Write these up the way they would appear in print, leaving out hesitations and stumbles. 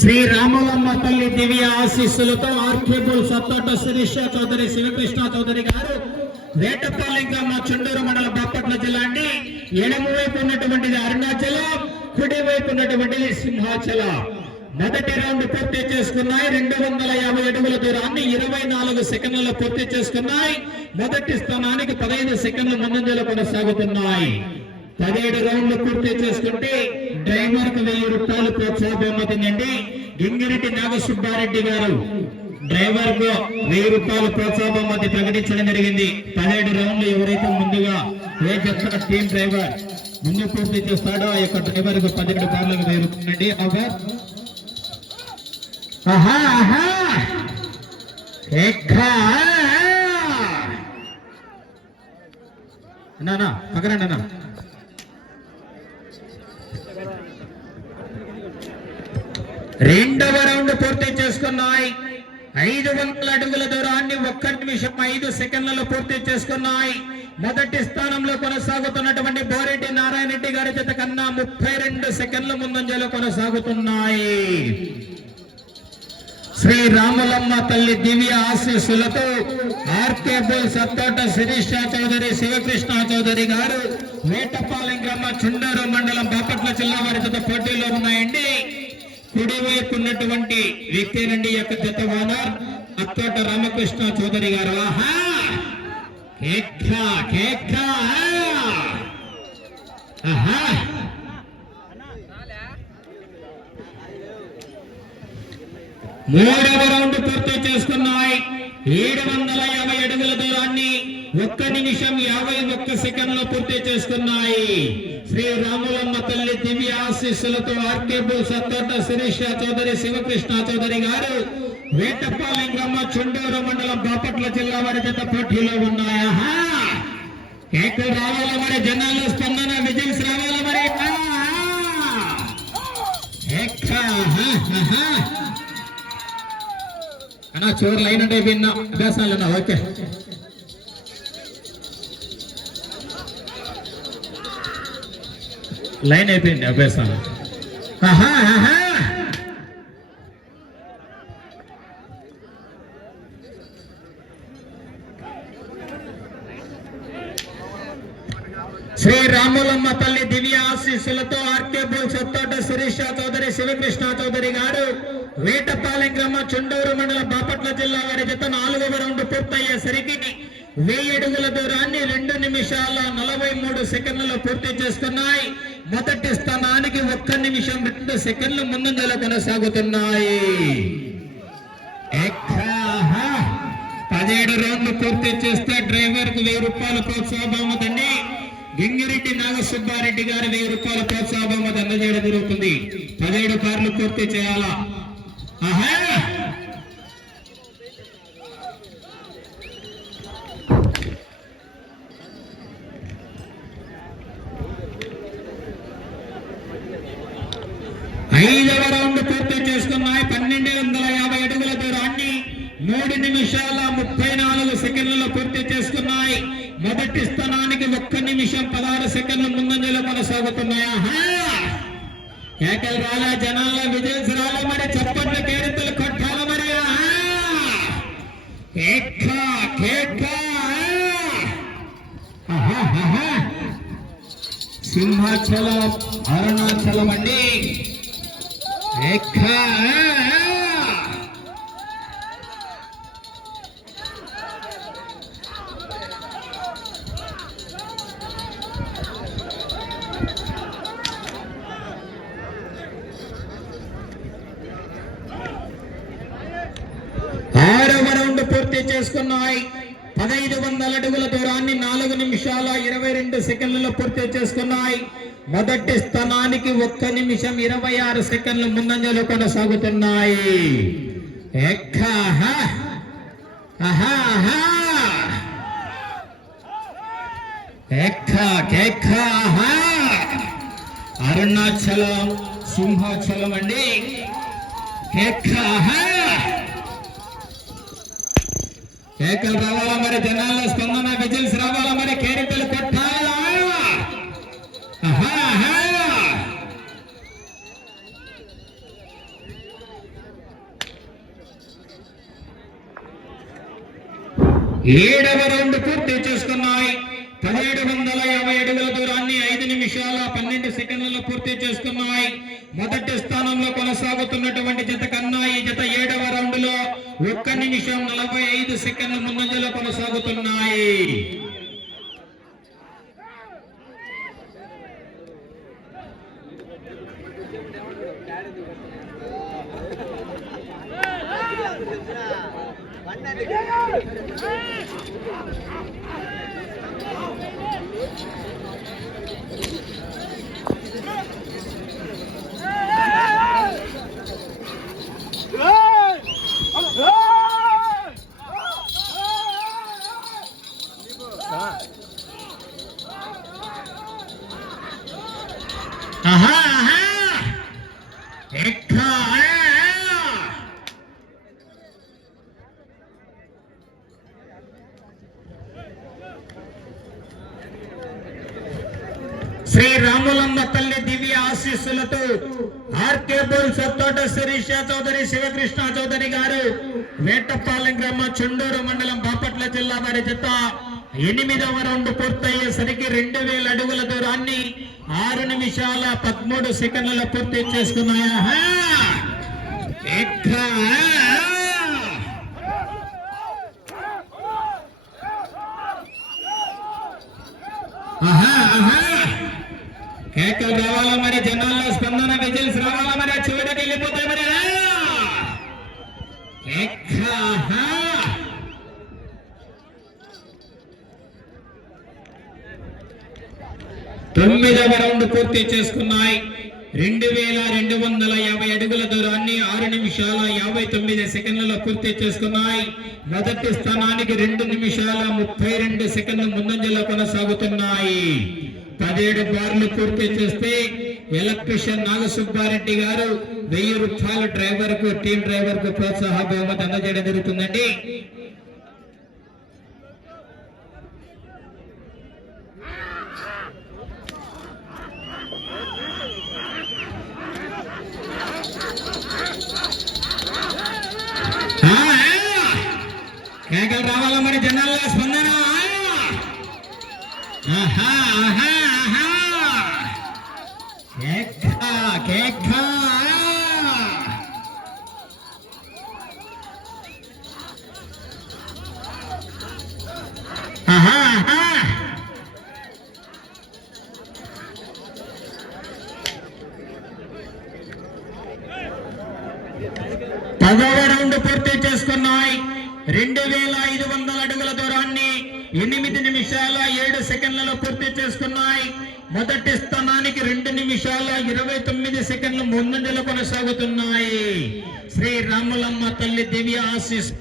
శ్రీ రామలమ్మ తల్లి దివ్య ఆశీస్సులతో ఆర్కేబుల్ సత్తోట శిరీష చౌదరి శివకృష్ణ చౌదరి గారు వేటపాలెంకమ్మ చుండూరు మండల బాపట్ల జిల్లా అండి. ఎడమ వైపు ఉన్నటువంటిది అరుణాచలం, కుడి వైపు ఉన్నటువంటిది సింహాచలం. మొదటి రౌండ్ పూర్తి చేసుకున్నాయి. 250 అడుగుల దూరాన్ని 24 సెకండ్లలో పూర్తి చేసుకున్నాయి. మొదటి స్థానానికి 15 సెకండ్ల ముందంజలో కొనసాగుతున్నాయి. 17 రౌండ్లు పూర్తి చేసుకుంటే డ్రైవర్ కు 1000 రూపాయలు ప్రోత్సాహ బహుమతిందండి. గింగిరెడ్డి నాగసుబ్బారెడ్డి గారు డ్రైవర్ కు 1000 రూపాయలు ప్రోత్సాహ బహుమతి ప్రకటించడం జరిగింది. 17 రౌండ్లు ఎవరైతే ముందుగా ఏ చెప్తున్న టీం డ్రైవర్ ముందు పూర్తి చేస్తాడో ఆ యొక్క డ్రైవర్ కు 17 బార్లకు 1000 రూపాయలండి. పక్కనండి అన్న. రెండవ రౌండ్ పూర్తి చేసుకున్నాయి. 500 అడుగుల దూరాన్ని 1 నిమిషం 5 సెకండ్లలో పూర్తి చేసుకున్నాయి. మొదటి స్థానంలో కొనసాగుతున్నటువంటి బోరెడ్డి నారాయణ రెడ్డి గారి జత కన్నా 32 సెకండ్ల ముందంజలో కొనసాగుతున్నాయి. శ్రీ రామలమ్మ తల్లి దివ్య ఆశీస్సులతో ఆర్కేబుల్ సత్తోట శిరీష చౌదరి శివకృష్ణ చౌదరి గారు వేటపాలెం గ్రామ చుండూరు మండలం బాపట్ల జిల్లా వారి జత పోటీలో ఉన్నాయండి. కుడివైపు ఉన్నటువంటి వ్యక్తినండి యొక్క జత ఓనర్ అత్తోట రామకృష్ణ చౌదరి గారు. మూడవ రౌండ్ పూర్తి చేసుకున్నాయి. 750 అడుగుల దూరాన్ని 1 నిమిషం 51 సెకండ్లో పూర్తి చేసుకున్నాయి. శ్రీ రాములమ్మ తల్లి దివ్య ఆశీస్సులతో ఆర్కేబుల్ సత్తోట శిరీష చౌదరి శివకృష్ణ చౌదరి గారు వేటపాలెం గ్రామ చుండూరు మండలం బాపట్ల జిల్లా వారి జత పోటీలో ఉన్నాయా? కేకులు రావాల మరి, జనాల్లో స్పందన, విజిల్స్ రావాల మరి. అన్నా చివరి లైన్ అంటే విన్నా అభ్యాసాలు అన్నా. ఓకే, లైన్ అయిపోయింది అభ్యాసాలు. శ్రీ రాములమ్మ తల్లి దివ్య ఆశీస్సులతో ఆర్కేబుల్ సత్తోట శిరీష చౌదరి శివకృష్ణ చౌదరి గారు వేటపాలెం గ్రామ చుండూరు మండల బాపట్ల జిల్లా వారి జత 4వ రౌండ్ పూర్తయ్యేసరికి 1000 అడుగుల దూరాన్ని 2 నిమిషాల 43 సెకండ్లలో పూర్తి చేసుకున్నాయి. మొదటి స్థానానికి 1 నిమిషం 2 సెకండ్లు ముందంజలో కొనసాగుతున్నాయి. 17 రౌండ్లు పూర్తి చేస్తే డ్రైవర్ కు 1000 రూపాయల ప్రోత్సాహ బహుమతండి. గింగిరెడ్డి నాగసుబ్బారెడ్డి గారు 1000 రూపాయల ప్రోత్సాహ బహుమతి అందజేయడం జరుగుతుంది. 17 కార్లు పూర్తి చేయాలా? 5వ రౌండ్ పూర్తి చేసుకున్నాయి. 1250 అడుగుల దూరాన్ని 3 నిమిషాల 34 సెకండ్లలో పూర్తి చేసుకున్నాయి. మొదటి స్థానానికి 1 నిమిషం 16 సెకండ్ల ముందంజలో కొనసాగుతున్నాయా? కేకలు రాలే, జనాల్లో విజిల్స్ రాలే మరి, చప్పట్లు కేరింతలు కొట్టాల మరి. సింహాచలం అరుణాచలం అండి. 6వ రౌండ్ పూర్తి చేసుకున్నాయి. 1500 అడుగుల దూరాన్ని 4 నిమిషాల 22 సెకండ్లలో పూర్తి చేసుకున్నాయి. మొదటి స్థానానికి 1 నిమిషం 26 సెకండ్ల ముందంజలో కొనసాగుతున్నాయి. అరుణాచలం సింహాచలం అండి. కేకలు రావాలా మరి, జనాల్లో స్పందన, విజిల్స్ రావాలా మరి, కేరింతలు కొట్టాలా? 7వ రౌండ్ పూర్తి చేసుకున్నాయి. 1750 అడుగుల దూరాన్ని 5 నిమిషాల 12 సెకండ్లలో పూర్తి చేసుకున్నాయి. మొదటి స్థానంలో కొనసాగుతున్నటువంటి జత కన్నా ఈ జత 7వ రౌండ్ లో 1 నిమిషం 45 సెకండ్ల ముందంజలో కొనసాగుతున్నాయి. శ్రీ రాములమ్మ తల్లి దివ్య ఆశీస్సులతో ఆర్కే బోల్స్ తోట శిరీష చౌదరి శివకృష్ణ చౌదరి గారు వేటపాలెం గ్రామం చుండూరు మండలం బాపట్ల జిల్లా వారి జత 8వ రౌండ్ పూర్తయ్యేసరికి 2000 అడుగుల దూరాన్ని 6 నిమిషాల 13 సెకండ్లలో పూర్తి చేసుకున్నాయా. కేకలు రావాలా మరి, జనాల్లో స్పందన విజిల్స్ రావాలా మరి, చివరికి వెళ్ళిపోతాయి మరి. 9వ రౌండ్ పూర్తి చేసుకున్నాయి. 2250 అడుగుల దూరాన్ని 6 నిమిషాల 59 సెకండ్లలో పూర్తి చేసుకున్నాయి. మొదటి స్థానానికి 2 నిమిషాల 32 సెకండ్ల ముందంజలో కొనసాగుతున్నాయి. 17 బార్లు పూర్తి చేస్తే ఎలక్ట్రీషియన్ నాగసుబ్బారెడ్డి గారు 1000 రూపాయలు డ్రైవర్ కు టీం డ్రైవర్ కు ప్రోత్సాహ బహుమతి అందజేయడం జరుగుతుందండి. కేకలు రావాలా మరి, జనాల్లో స్పందన. పదవ రౌండ్ పూర్తి చేసుకున్నాయి. 2500 అడుగుల దూరాన్ని 8 నిమిషాల 7 సెకండ్లలో పూర్తి చేసుకున్నాయి. మొదటి స్థానానికి 2 నిమిషాల 29 సెకండ్ల ముందంజలో కొనసాగుతున్నాయి. శ్రీ రాములమ్మ తల్లి దివ్య ఆశీస్.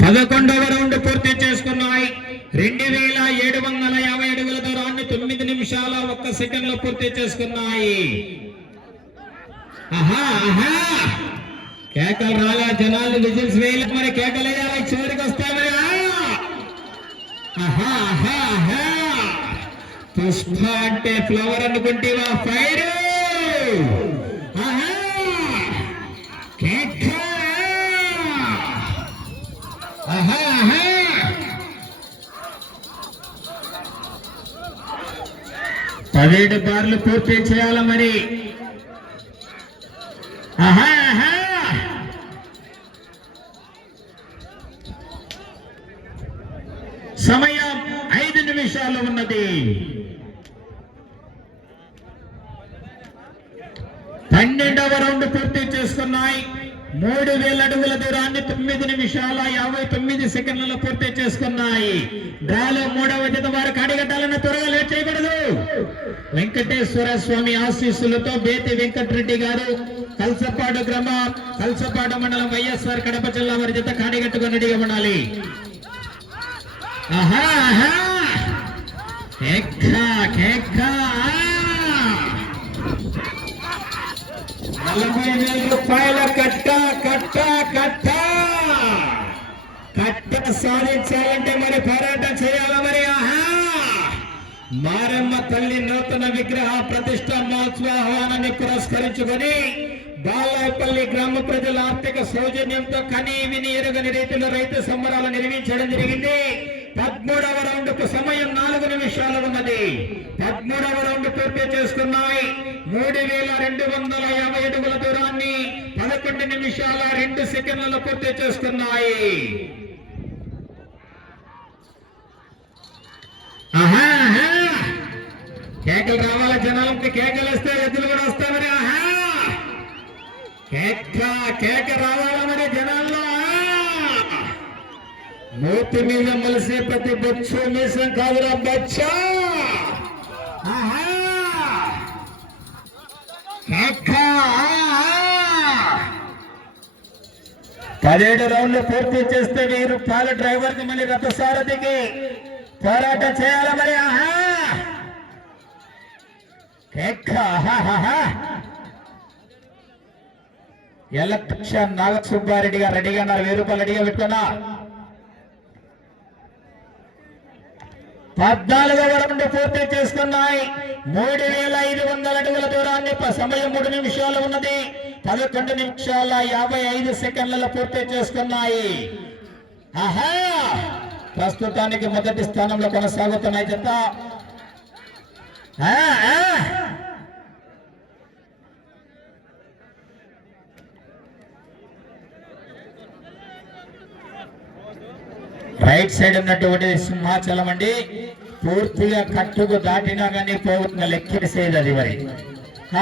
పదకొండవ రౌండ్ పూర్తి చేసుకున్నాయి. 2750 అడుగుల దూరాన్ని 9 నిమిషాల 1 సెకండ్లో పూర్తి చేసుకున్నాయి. కేకలు రాలా, జనాలు విజిల్స్ వేయాలి మరి, కేకలు వేయాలి, చివరికి వస్తాయి మరి. పుష్ప అంటే ఫ్లవర్ అనుకుంటేవా, ఫైర్. కేక 17 బార్లు పూర్తి చేయాల మరి. సమయం 5 నిమిషాలు ఉన్నది. 12వ రౌండ్ పూర్తి చేసుకున్నాయి. 3000 అడుగుల దూరాన్ని 9 నిమిషాల 59 సెకండ్లలో పూర్తి చేసుకున్నాయి. డ్రాలో 3వ జత వారు కాడిగట్టాలన్న త్వరగా లేట్ చేయకూడదు. వెంకటేశ్వర స్వామి ఆశీస్సులతో బేతి వెంకటరెడ్డి గారు కల్సపాడు గ్రామం కల్సపాడు మండలం వైఎస్ఆర్ కడప జిల్లా వారి జత కాడిగట్టుకుని రెడీగా ఉండాలి. ఆహా ఆహా కేక్క కేక్క 40,000 రూపాయల కట్ట కట్ట కట్ట కట్ట సాధించాలంటే మరి పోరాటం చేయాలా మరి. ఆహా మారమ్మ తల్లి నూతన విగ్రహ ప్రతిష్ట మహోత్సవ ఆహ్వానాన్ని పురస్కరించుకొని బాలాయపల్లి గ్రామ ప్రజల ఆర్థిక సౌజన్యంతో కని విని ఎరుగని రీతిలో రైతు సంబరాలు నిర్వహించడం జరిగింది. 13వ రౌండ్ కు సమయం 4 నిమిషాలు ఉన్నది. 13వ రౌండ్ పూర్తి చేసుకున్నాయి. 3250 అడుగుల దూరాన్ని 11 నిమిషాల 2 సెకండ్లలో పూర్తి చేసుకున్నాయి. కేకలు రావాల జనాలకి, కేకలు వస్తే ఎద్దులు కూడా వస్తామని. ఆహా కేక కేక రావాల మరి జనాల్లో. మూతి మీద మలిసే ప్రతి బొచ్చు మీసం కాదురా బచ్చా. ఆహా కేక 17 రౌండ్లు పూర్తి చేస్తే 1000 రూపాయల డ్రైవర్ కి మళ్ళీ రథసారథికి పోరాటం చేయాల మరి. ఆహా కేక ఎలక్ట్రిషియన్ నాగసుబ్బారెడ్డి గారు రెడీగా ఉన్నారు. 1000 రూపాయలు రెడీగా పెట్టుకున్నా. 14వ రౌండ్ పూర్తి చేసుకున్నాయి. 3500 అడుగుల దూరాన్ని సమయం 3 నిమిషాలు ఉన్నది. 11 నిమిషాల 55 సెకండ్లలో పూర్తి చేసుకున్నాయి. ఆహా ప్రస్తుతానికి మొదటి స్థానంలో కొనసాగుతున్నాయి జత. రైట్ సైడ్ ఉన్నటువంటి సింహాచలం అండి. పూర్తిగా కట్టుకు దాటినా కానీ పోకుండా లెక్కేసేది అది మరి.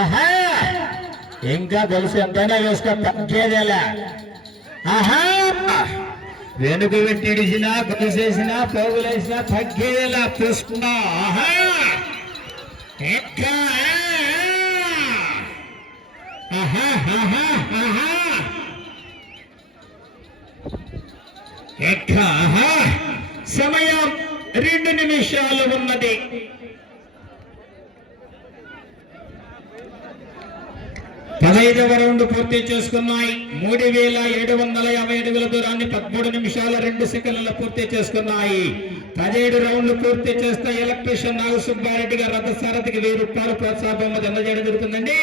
ఆహా ఇంకా గొలుసు ఎంతైనా వేసుకో తగ్గేదేలా. ఆహా వెనుక పెట్టిడిసినా గొలుసేసినా పోగులేసినా తగ్గేదేలా చూసుకున్నా. ఆహా సమయం 2 నిమిషాలు ఉన్నది. 15వ రౌండ్ పూర్తి చేసుకున్నాయి. 3750 అడుగుల దూరాన్ని 13 నిమిషాల 2 సెకండ్లలో పూర్తి చేసుకున్నాయి. 17 రౌండ్లు పూర్తి చేస్తే ఎలక్ట్రీషియన్ నాగసుబ్బారెడ్డి గారు రథసారథికి 1000 రూపాయలు ప్రోత్సాహం అందజేయడం జరుగుతుందండి.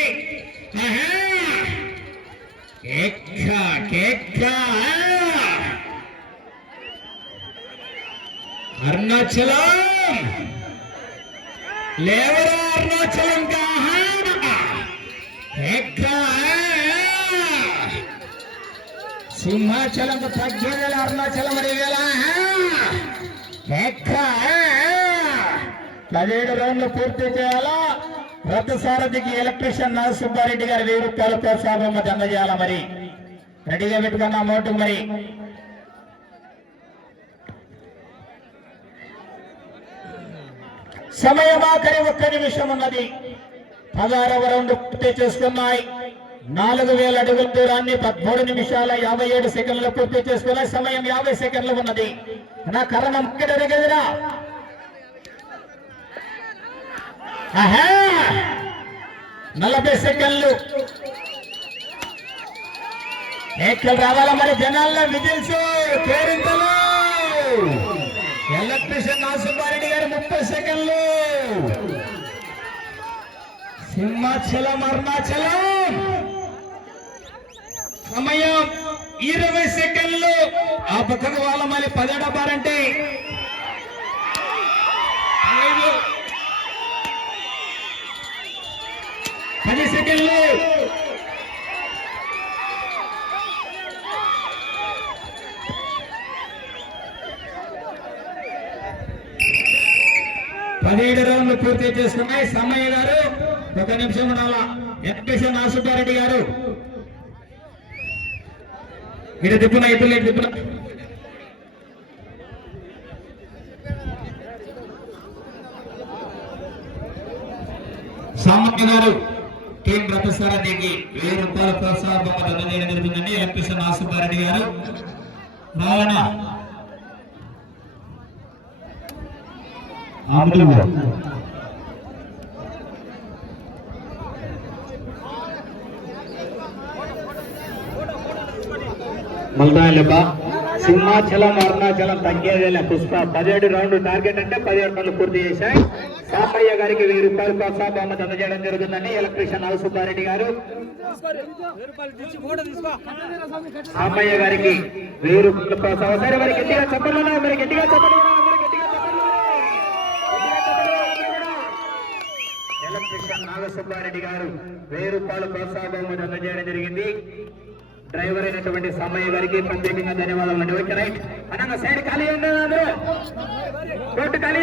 అరుణాచలం లేవరా అరుణాచలం సింహాచలం తగ్గేవేళ అరుణాచలం అడిగేలా. 17 రౌండ్లు పూర్తి చేయాలా. రథసారథికి ఎలక్ట్రీషియన్ నాగసుబ్బారెడ్డి గారు 1000 రూపాయల ప్రోత్సాహం అందజేయాలా మరి. రెడీగా పెట్టుకున్న అమౌంట్ మరి. సమయం ఆఖరి 1 నిమిషం ఉన్నది. 16వ రౌండ్ పూర్తి చేసుకున్నాయి. 4000 అడుగుల దూరాన్ని 13 నిమిషాల 57 సెకండ్లు పూర్తి చేసుకున్నాయి. సమయం 50 సెకండ్లు ఉన్నది. నా కర్మ ముఖ్యదిరా. 40 సెకండ్లు. ఏకలు రావాలా మరి జనాల్లో విజిల్స్ కేరింతలు. ఎలక్ట్రీషియన్ నాగసుబ్బారెడ్డి గారు 30 సెకండ్లు. సింహాచలం అరుణాచలం సమయం 20 సెకండ్లు. ఆ పక్కకు వాళ్ళ మళ్ళీ 10 డబ్బారంటే 10 సెకండ్లు. పదిహేడు రౌండ్లు పూర్తి చేసుకున్నాయి. సమయ్య గారు 1 నిమిషం ఉండాలా. ఎలక్ట్రీషియన్ నాగసుబ్బారెడ్డి గారు ఇటు దిప్పున ఇటు దిప్పున సామాన్య గారు టీం రథసారథికి 1000 రూపాయల ప్రోత్సాహ బహుమతి అందజేయడం జరుగుతుందండి. ఎలక్ట్రీషియన్ ఆసుపారెడ్డి గారు రావణ మల్దాయలబ్బా సింహాచలం అరుణాచలం తగ్గేదేలే పుష్ప 17 రౌండ్ టార్గెట్ అంటే 17 రౌండ్లు పూర్తి చేశాయి. సాంబయ్య గారికి 1000 రూపాయలు ప్రోత్సాహ బహుమతి అందజేయడం జరుగుతుందండి. ఎలక్ట్రీషియన్ ఆవు సుబ్బారెడ్డి గారు సాంబయ్య గారికి 1000 రూపాయలు ప్రోత్సాహం. సరే మరి గట్టిగా చెప్పండి, మరి గట్టిగా చెప్పండి. ఎలక్ట్రీషియన్ నాగసుబ్బారెడ్డి గారు 1000 రూపాయలు ప్రోత్సాహ బహుమతి అందజేయడం జరిగింది. డ్రైవర్ అయినటువంటి సామయ్య గారికి ప్రత్యేకంగా ధన్యవాదాలు అండి. ఓకే రైట్ అనంగా సైడ్ ఖాళీ అందరూ రోడ్డు ఖాళీ